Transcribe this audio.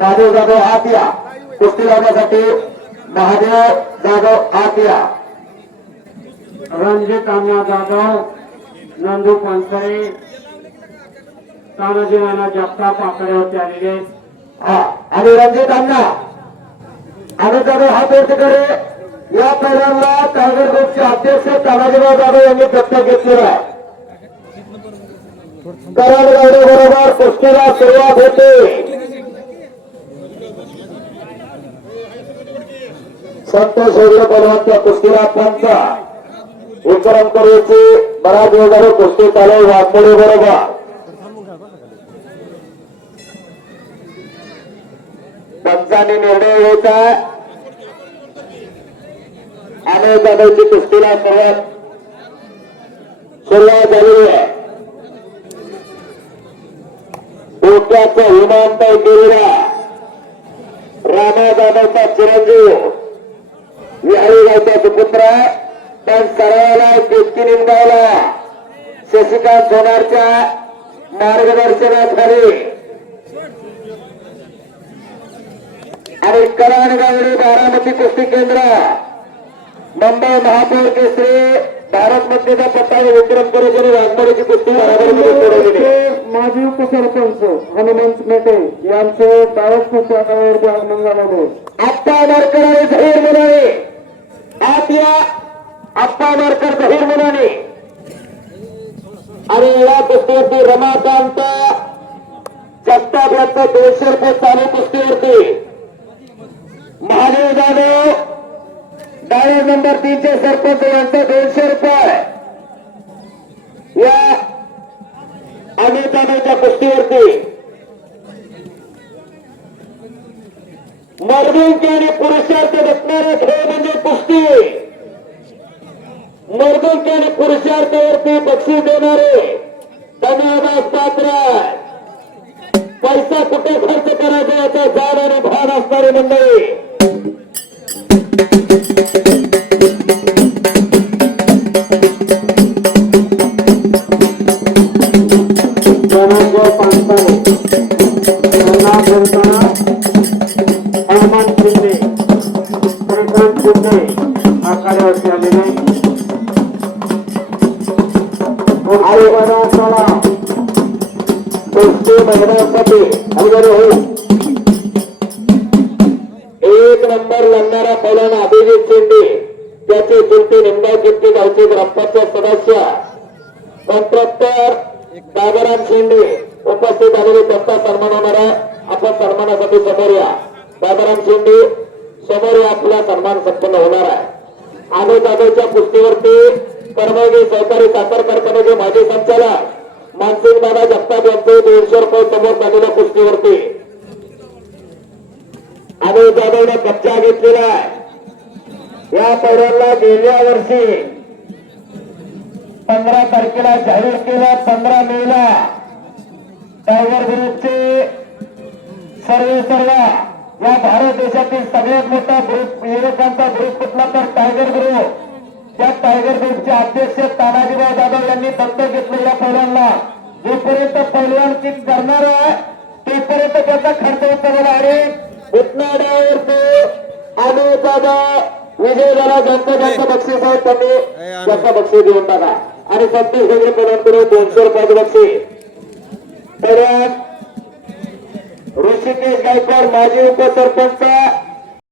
महादेव जाधव आत या. कुस्ती लावण्यासाठी महादेव जाधव आत या. रणजित अण्णा जाधव नंदू पंचरे तानाजी नाना जगताप आकड्यावरती आलेले. हा आणि रणजित अण्णा आणि जाधव हात वरती करे. या पहिल्यांदा टायगर ग्रुपचे अध्यक्ष तानाजीराव जाधव यांनी दत्तक घेतलेला आहे. करण गावडे बरोबर कुस्तीला सुरुवात होते. संत शौर्य बलवंत कुस्तीला पंच. विक्रम करूची बराच वेळ झाले कुस्ती चालू वाघमोडे बरोबर. पंचाने निर्णय घ्यायचा. आणि जाधवची कुस्तीला सर्वात. सुरुवात झालेली आहे डोक्याचं विमानतळ केलेला. रामा जाधवचा चिरंजीव. विहारी गावचा सुपुत्र पण सर्वाला केतकी निमगावला शशिकांत सोनारच्या मार्गदर्शनाखाली. आणि कराडगावडी बारामती कुस्ती केंद्र. मुंबई महापौर केसरी. भारत मध्येचा पट्टा विक्रम कुस्ती सोडवलेली माजी उपसरपंच हनुमंत मेटे यांचे डायरेक्ट कुस्त्यावरती आगमन झालेले. आप्पा मारकर आणि झहीर मुलाने. आत या. आप्पा मारकर झहीर मुलाने. आणि या कुस्तीवरती रमाकांत जगताप यांचा दोनशे रुपये चालू कुस्तीवरती महादेव जाधव डाळे नंबर तीनचे सरपंच यांचं दोनशे रुपये. या अमित जाधवच्या कुस्तीवरती. मर्दूंचे आणि पुरुषार्थ बसणारे खेळ म्हणजे कुस्ती. मर्दूंचे आणि पुरुषार्थावरती बक्षीस देणारे धन्यवाद पात्र. पैसा कुठे खर्च करायचा याचा जाण आणि भान असणारी मंडळी. हनुमान शिंदे. श्रीकांत शिंदे. आखाड्यावरती आलेले आणि बघा कुस्ती महिलांसाठी होईल एक नंबर लढणारा पहिल्यानं अभिजित शिंदे. त्याचे चुलते निमगाव कित्ती गावचे ग्रामपंचायत सदस्य. कॉन्ट्रॅक्टर दादाराम शिंदे. उपस्थित आलेले त्यांचा सन्मान होणार आहे आपण सन्मानासाठी समोर या. बाबाराम शिंदे समोर आपला सन्मान संपन्न होणार आहे. आणि दादाच्या पुष्टीवरती कर्मयोगी सहकारी साखर कारखान्याचे माजी संचालक मानसिंग बाबा जगताप यांचे दोनशे रुपये समोर झालेल्या पुष्टीवरती आणि जाधवने कब्जा घेतलेला आहे. या पैऱ्याला गेल्या वर्षी पंधरा तारखेला जाहीर केला पंधरा मेला. टायगर ग्रुपचे सर्व सर्व या भारत देशातील सगळ्यात मोठा ग्रुप युरोपांचा ग्रुप कुठला तर टायगर ग्रुप त्या टायगर ग्रुपचे अध्यक्ष तानाजीराव जाधव यांनी दत्तक घेतलं या पहिल्यांदा. जोपर्यंत पहिलवान किक करणार आहे तोपर्यंत त्याचा खर्च उचलला आणि उठणाऱ्यावरती दादा विजय झाला. ज्यांचं ज्यांचं बक्षीस आहे त्यांनी. त्याचं बक्षीस देऊन टाका. आणि संतोष हेगडे मुलांकडे दोनशे रुपयाचं बक्षीस. तर ऋषिकेश गायकवाड माजी उपसरपंच